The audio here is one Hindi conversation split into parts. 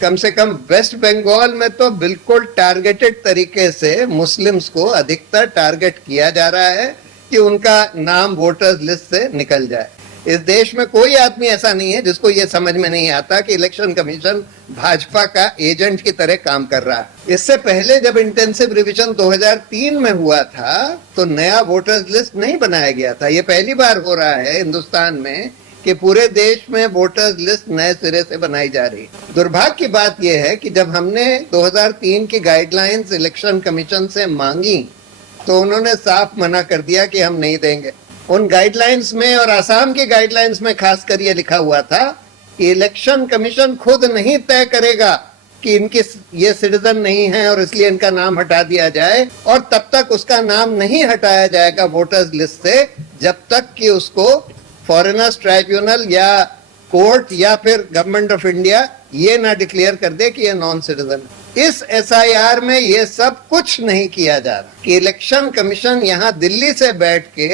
कम से कम वेस्ट बंगाल में तो बिल्कुल टारगेटेड तरीके से मुस्लिम्स को अधिकतर टारगेट किया जा रहा है कि उनका नाम वोटर्स लिस्ट से निकल जाए। इस देश में कोई आदमी ऐसा नहीं है जिसको ये समझ में नहीं आता कि इलेक्शन कमीशन भाजपा का एजेंट की तरह काम कर रहा है। इससे पहले जब इंटेंसिव रिवीजन 2003 में हुआ था तो नया वोटर्स लिस्ट नहीं बनाया गया था। ये पहली बार हो रहा है हिंदुस्तान में कि पूरे देश में वोटर्स लिस्ट नए सिरे से बनाई जा रही है। दुर्भाग्य की बात यह है कि जब हमने 2003 की गाइडलाइंस इलेक्शन कमीशन से मांगी तो उन्होंने साफ मना कर दिया कि हम नहीं देंगे। उन गाइडलाइंस में और आसाम की गाइडलाइंस में खासकर ये लिखा हुआ था कि इलेक्शन कमीशन खुद नहीं तय करेगा कि इनके ये सिटीजन नहीं है और इसलिए इनका नाम हटा दिया जाए, और तब तक उसका नाम नहीं हटाया जाएगा वोटर्स लिस्ट से जब तक कि उसको फॉरेनर्स ट्राइब्यूनल या कोर्ट या फिर गवर्नमेंट ऑफ इंडिया ये ना डिक्लेयर कर दे कि ये नॉन सिटीजन है। इस एसआईआर में ये सब कुछ नहीं किया जा रहा कि इलेक्शन कमीशन यहाँ दिल्ली से बैठ के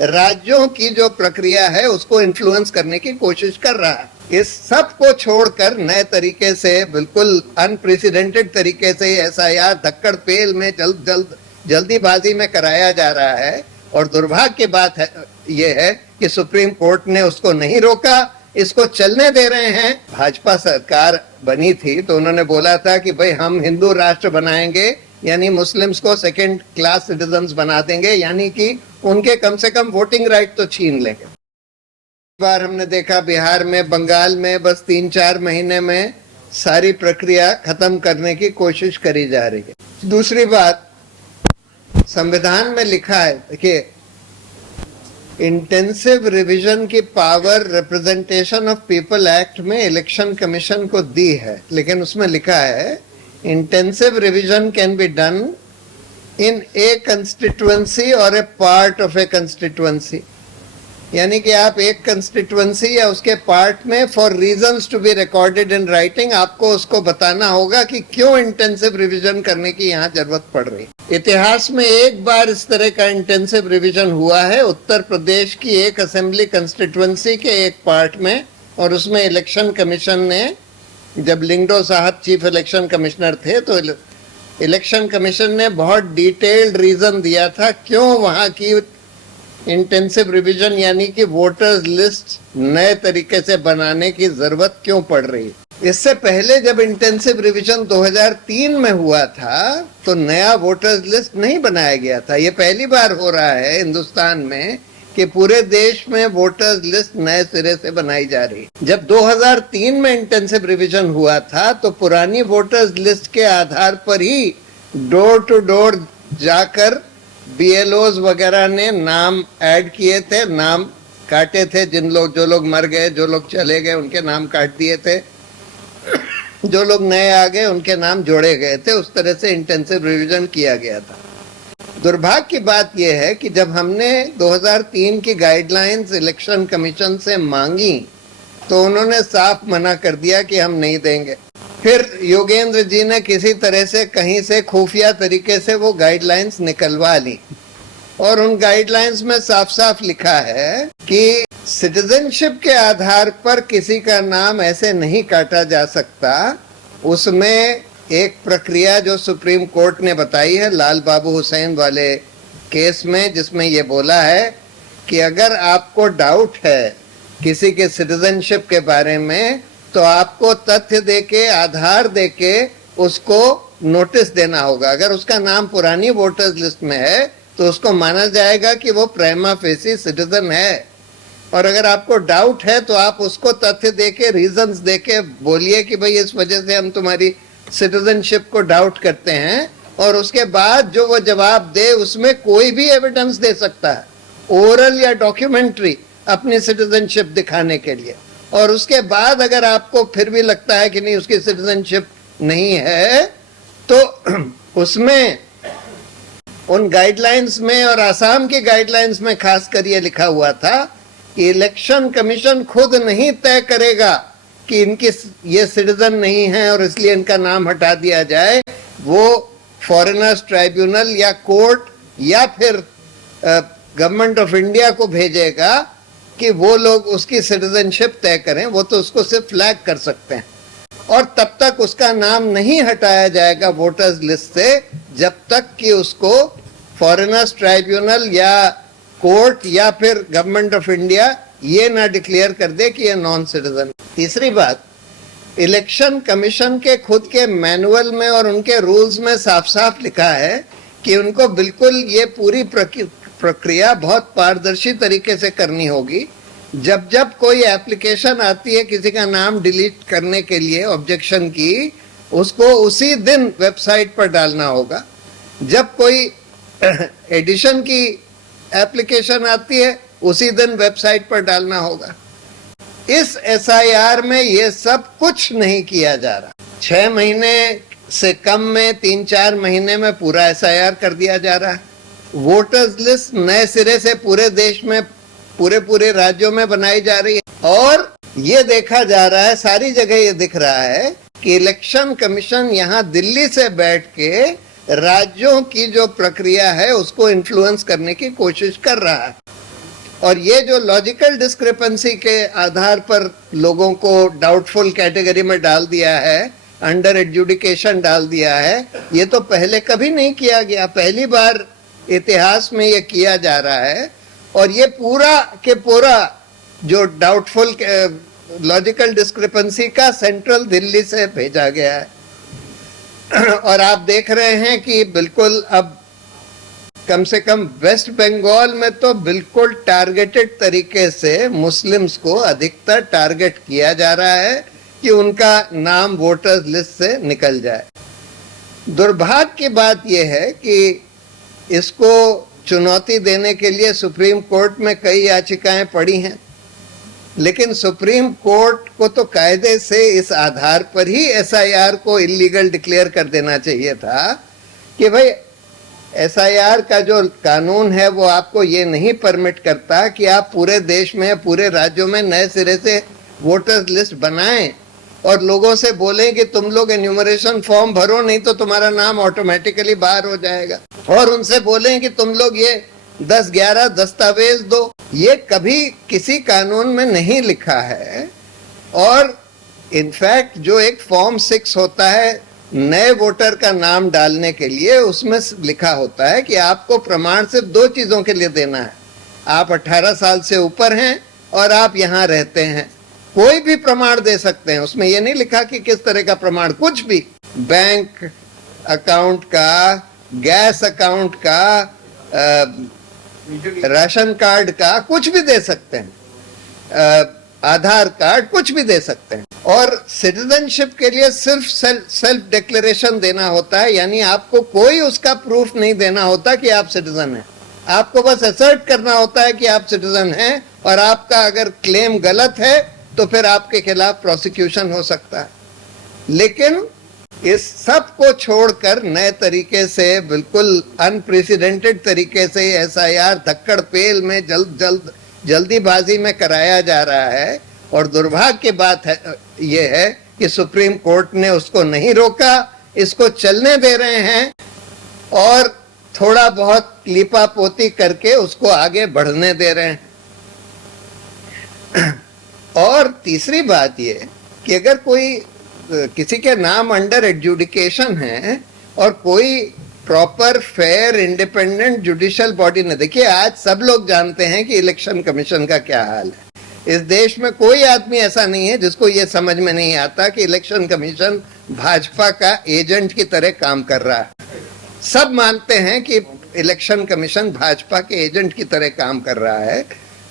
राज्यों की जो प्रक्रिया है उसको इन्फ्लुएंस करने की कोशिश कर रहा है। इस सब को छोड़कर नए तरीके से बिल्कुल अनप्रेसिडेंटेड तरीके से एसआईआर धक्कड़ पेल में जल्दीबाजी में कराया जा रहा है। और दुर्भाग्य की बात है ये है कि सुप्रीम कोर्ट ने उसको नहीं रोका, इसको चलने दे रहे हैं। भाजपा सरकार बनी थी तो उन्होंने बोला था कि भाई हम हिंदू राष्ट्र बनाएंगे, यानी मुस्लिम्स को सेकेंड क्लास सिटीजन्स बना देंगे, यानी कि उनके कम से कम वोटिंग राइट तो छीन लेंगे। बार हमने देखा बिहार में, बंगाल में बस 3-4 महीने में सारी प्रक्रिया खत्म करने की कोशिश करी जा रही है। दूसरी बात, संविधान में लिखा है, देखिए, इंटेंसिव रिवीजन की power representation of people act में इलेक्शन कमीशन को दी है, लेकिन उसमें लिखा है intensive revision can be done in a constituency और a part of a constituency, यानी कि आप एक कंस्टिट्युएंसी या उसके पार्ट में for reasons to be recorded in writing आपको उसको बताना होगा कि क्यों इंटेंसिव रिवीजन करने की यहाँ जरूरत पड़ रही है। इतिहास में एक बार इस तरह का इंटेंसिव रिवीजन हुआ है उत्तर प्रदेश की एक असेंबली कंस्टिट्युएंसी के एक पार्ट में, और उसमें इलेक्शन कमीशन ने, जब लिंगडो साहब चीफ इलेक्शन कमिश्नर थे तो इलेक्शन कमीशन ने बहुत डिटेल्ड रीजन दिया था क्यों वहां की इंटेंसिव रिवीजन यानी कि वोटर्स लिस्ट नए तरीके से बनाने की जरूरत क्यों पड़ रही है। इससे पहले जब इंटेंसिव रिवीजन 2003 में हुआ था तो नया वोटर्स लिस्ट नहीं बनाया गया था। ये पहली बार हो रहा है हिंदुस्तान में कि पूरे देश में वोटर्स लिस्ट नए सिरे से बनाई जा रही है। जब 2003 में इंटेंसिव रिवीजन हुआ था तो पुरानी वोटर्स लिस्ट के आधार पर ही डोर टू डोर जाकर बीएलओज वगैरह ने नाम ऐड किए थे, नाम काटे थे, जो लोग मर गए, जो लोग चले गए उनके नाम काट दिए थे, जो लोग नए आ गए उनके नाम जोड़े गए थे। उस तरह से इंटेंसिव रिवीजन किया गया था। दुर्भाग्य की बात यह है कि जब हमने 2003 की गाइडलाइंस इलेक्शन कमीशन से मांगी तो उन्होंने साफ मना कर दिया कि हम नहीं देंगे। फिर योगेंद्र जी ने किसी तरह से कहीं से खुफिया तरीके से वो गाइडलाइंस निकलवा ली, और उन गाइडलाइंस में साफ साफ लिखा है कि सिटीजनशिप के आधार पर किसी का नाम ऐसे नहीं काटा जा सकता। उसमें एक प्रक्रिया जो सुप्रीम कोर्ट ने बताई है लाल बाबू हुसैन वाले केस में, जिसमें ये बोला है कि अगर आपको डाउट है किसी के सिटीजनशिप के बारे में तो आपको तथ्य देके, आधार देके उसको नोटिस देना होगा। अगर उसका नाम पुरानी वोटर्स लिस्ट में है तो उसको माना जाएगा कि वो प्राइमा फेसी सिटीजन है, और अगर आपको डाउट है तो आप उसको तथ्य देके, रीजंस देके बोलिए कि भाई इस वजह से हम तुम्हारी सिटीजनशिप को डाउट करते हैं, और उसके बाद जो वो जवाब दे उसमें कोई भी एविडेंस दे सकता है, ओरल या डॉक्यूमेंट्री, अपनी सिटीजनशिप दिखाने के लिए। और उसके बाद अगर आपको फिर भी लगता है कि नहीं उसकी सिटीजनशिप नहीं है तो उसमें उन गाइडलाइंस में और आसाम की गाइडलाइंस में खासकर ये लिखा हुआ था कि इलेक्शन कमीशन खुद नहीं तय करेगा कि इनकी ये सिटीजन नहीं है और इसलिए इनका नाम हटा दिया जाए। वो फॉरेनर्स ट्राइब्यूनल या कोर्ट या फिर गवर्नमेंट ऑफ इंडिया को भेजेगा कि वो लोग उसकी सिटीजनशिप तय करें। वो तो उसको सिर्फ फ्लैग कर सकते हैं। और तब तक उसका नाम नहीं हटाया जाएगा वोटर्स लिस्ट से जब तक कि उसको फॉरेनर्स ट्राइब्यूनल या कोर्ट या फिर गवर्नमेंट ऑफ इंडिया ये ना डिक्लेयर कर दे कि ये नॉन सिटीजन। तीसरी बात, इलेक्शन कमीशन के खुद के मैनुअल में और उनके रूल्स में साफ साफ लिखा है कि उनको बिल्कुल ये पूरी प्रक्रिया बहुत पारदर्शी तरीके से करनी होगी। जब जब कोई एप्लीकेशन आती है किसी का नाम डिलीट करने के लिए ऑब्जेक्शन की, उसको उसी दिन वेबसाइट पर डालना होगा। जब कोई एडिशन की एप्लीकेशन आती है उसी दिन वेबसाइट पर डालना होगा। इस एसआईआर में ये सब कुछ नहीं किया जा रहा। 6 महीने से कम में 3-4 महीने में पूरा एसआईआर कर दिया जा रहा है। वोटर्स लिस्ट नए सिरे से पूरे देश में पूरे राज्यों में बनाई जा रही है और ये देखा जा रहा है, सारी जगह ये दिख रहा है कि इलेक्शन कमीशन यहाँ दिल्ली से बैठ के राज्यों की जो प्रक्रिया है उसको इन्फ्लुएंस करने की कोशिश कर रहा है। और ये जो लॉजिकल डिस्क्रिपेंसी के आधार पर लोगों को डाउटफुल कैटेगरी में डाल दिया है, अंडर एडजुडिकेशन डाल दिया है, ये तो पहले कभी नहीं किया गया। पहली बार इतिहास में ये किया जा रहा है और ये पूरा के पूरा जो डाउटफुल लॉजिकल डिस्क्रिपेंसी का सेंट्रल दिल्ली से भेजा गया है। और आप देख रहे हैं कि बिल्कुल अब कम से कम वेस्ट बंगाल में तो बिल्कुल टारगेटेड तरीके से मुस्लिम्स को अधिकतर टारगेट किया जा रहा है कि उनका नाम वोटर्स लिस्ट से निकल जाए। दुर्भाग्य की बात यह है कि इसको चुनौती देने के लिए सुप्रीम कोर्ट में कई याचिकाएं पड़ी हैं, लेकिन सुप्रीम कोर्ट को तो कायदे से इस आधार पर ही एसआईआर को इलीगल डिक्लेयर कर देना चाहिए था कि भाई एसआईआर का जो कानून है वो आपको ये नहीं परमिट करता कि आप पूरे देश में पूरे राज्यों में नए सिरे से वोटर्स लिस्ट बनाएं और लोगों से बोलें कि तुम लोग एन्यूमरेशन फॉर्म भरो नहीं तो तुम्हारा नाम ऑटोमेटिकली बाहर हो जाएगा, और उनसे बोलें कि तुम लोग ये 10-11 दस्तावेज दो। ये कभी किसी कानून में नहीं लिखा है। और इनफैक्ट जो एक फॉर्म 6 होता है नए वोटर का नाम डालने के लिए, उसमें लिखा होता है कि आपको प्रमाण सिर्फ 2 चीजों के लिए देना है, आप 18 साल से ऊपर हैं और आप यहाँ रहते हैं। कोई भी प्रमाण दे सकते हैं, उसमें ये नहीं लिखा कि किस तरह का प्रमाण, कुछ भी, बैंक अकाउंट का, गैस अकाउंट का, राशन कार्ड का, कुछ भी दे सकते हैं, आधार कार्ड, कुछ भी दे सकते हैं। और सिटीजनशिप के लिए सिर्फ सेल्फ डिक्लेरेशन देना होता है, यानी आपको कोई उसका प्रूफ नहीं देना होता कि आप सिटीजन हैं। आपको बस असर्ट करना होता है कि आप सिटीजन हैं, और आपका अगर क्लेम गलत है तो फिर आपके खिलाफ प्रोसिक्यूशन हो सकता है। लेकिन इस सब को छोड़कर नए तरीके से, बिल्कुल अनप्रेसिडेंटेड तरीके से एसआईआर धक्कड़ पेल में जल्दीबाजी में कराया जा रहा है। और दुर्भाग्य की बात है ये है कि सुप्रीम कोर्ट ने उसको नहीं रोका, इसको चलने दे रहे हैं और थोड़ा बहुत लीपापोती करके उसको आगे बढ़ने दे रहे हैं। और तीसरी बात ये कि अगर कोई किसी के नाम अंडर एडजुडिकेशन है और कोई proper fair independent judicial body ने, देखिए आज सब लोग जानते हैं कि इलेक्शन कमीशन का क्या हाल है। इस देश में कोई आदमी ऐसा नहीं है जिसको ये समझ में नहीं आता कि इलेक्शन कमीशन भाजपा का एजेंट की तरह काम कर रहा है। सब मानते हैं कि इलेक्शन कमीशन भाजपा के एजेंट की तरह काम कर रहा है।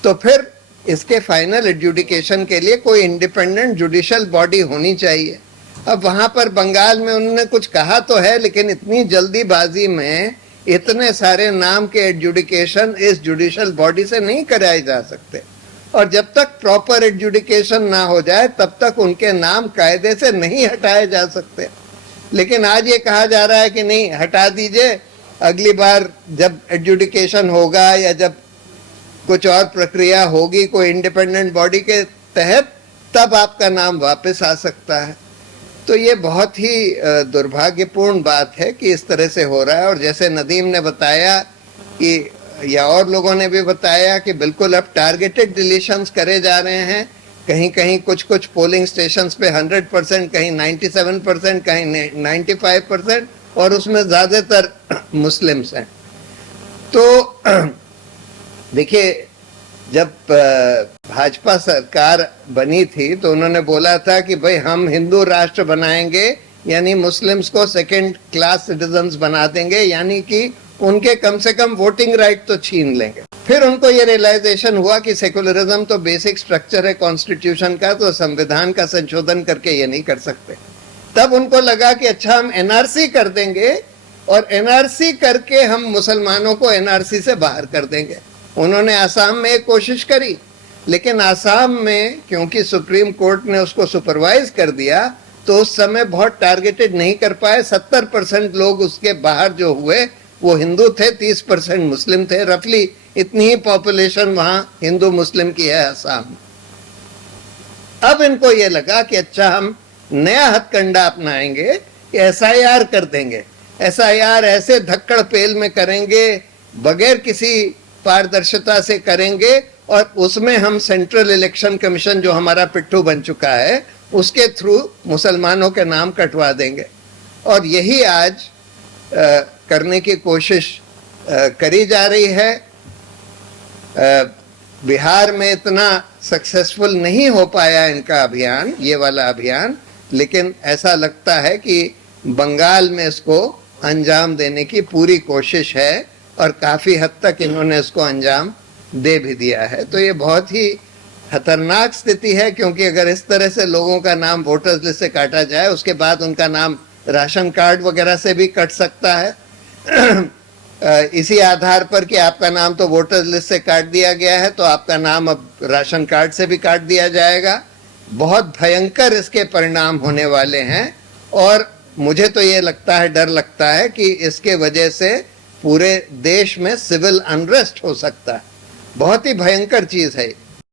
तो फिर इसके फाइनल एडजुडिकेशन के लिए कोई इंडिपेंडेंट जुडिशियल बॉडी होनी चाहिए। अब वहां पर बंगाल में उन्होंने कुछ कहा तो है, लेकिन इतनी जल्दीबाजी में इतने सारे नाम के एडजुडिकेशन इस जुडिशियल बॉडी से नहीं कराए जा सकते, और जब तक प्रॉपर एडजुडिकेशन ना हो जाए तब तक उनके नाम कायदे से नहीं हटाए जा सकते। लेकिन आज ये कहा जा रहा है कि नहीं, हटा दीजिए, अगली बार जब एडजुडिकेशन होगा या जब कुछ और प्रक्रिया होगी कोई इंडिपेंडेंट बॉडी के तहत, तब आपका नाम वापस आ सकता है। तो ये बहुत ही दुर्भाग्यपूर्ण बात है कि इस तरह से हो रहा है। और जैसे नदीम ने बताया कि, या और लोगों ने भी बताया कि बिल्कुल अब टारगेटेड डिलीशंस करे जा रहे हैं। कहीं कहीं कुछ कुछ पोलिंग स्टेशंस पे 100%, कहीं 97%, कहीं 95%, और उसमें ज्यादातर मुस्लिम्स हैं। तो देखिए, जब भाजपा सरकार बनी थी तो उन्होंने बोला था कि भाई हम हिंदू राष्ट्र बनाएंगे, यानी मुस्लिम्स को सेकंड क्लास सिटीजन्स बना देंगे, यानी कि उनके कम से कम वोटिंग राइट तो छीन लेंगे। फिर उनको ये रियलाइजेशन हुआ कि सेकुलरिज्म तो बेसिक स्ट्रक्चर है कॉन्स्टिट्यूशन का, तो संविधान का संशोधन करके ये नहीं कर सकते। तब उनको लगा कि अच्छा हम एनआरसी कर देंगे और एनआरसी करके हम मुसलमानों को एनआरसी से बाहर कर देंगे। उन्होंने आसाम में एक कोशिश करी, लेकिन आसाम में क्योंकि सुप्रीम कोर्ट ने उसको सुपरवाइज कर दिया तो उस समय बहुत टारगेटेड नहीं कर पाए। 70% लोग उसके बाहर जो हुए वो हिंदू थे, 30% मुस्लिम थे। रफली इतनी ही पॉपुलेशन वहां हिंदू मुस्लिम की है आसाम में। अब इनको ये लगा कि अच्छा हम नया हथकंडा अपनाएंगे, एसआईआर कर देंगे। एसआईआर ऐसे धक्कड़ पेल में करेंगे, बगैर किसी पारदर्शिता से करेंगे, और उसमें हम सेंट्रल इलेक्शन कमीशन जो हमारा पिट्ठू बन चुका है उसके थ्रू मुसलमानों के नाम कटवा देंगे। और यही आज करने की कोशिश करी जा रही है। बिहार में इतना सक्सेसफुल नहीं हो पाया इनका अभियान, ये वाला अभियान, लेकिन ऐसा लगता है कि बंगाल में इसको अंजाम देने की पूरी कोशिश है और काफी हद तक इन्होंने इसको अंजाम दे भी दिया है। तो ये बहुत ही खतरनाक स्थिति है, क्योंकि अगर इस तरह से लोगों का नाम वोटर्स लिस्ट से काटा जाए, उसके बाद उनका नाम राशन कार्ड वगैरह से भी कट सकता है। इसी आधार पर कि आपका नाम तो वोटर्स लिस्ट से काट दिया गया है, तो आपका नाम अब राशन कार्ड से भी काट दिया जाएगा। बहुत भयंकर इसके परिणाम होने वाले हैं, और मुझे तो ये लगता है, डर लगता है कि इसके वजह से पूरे देश में सिविल अनरेस्ट हो सकता है। बहुत ही भयंकर चीज है।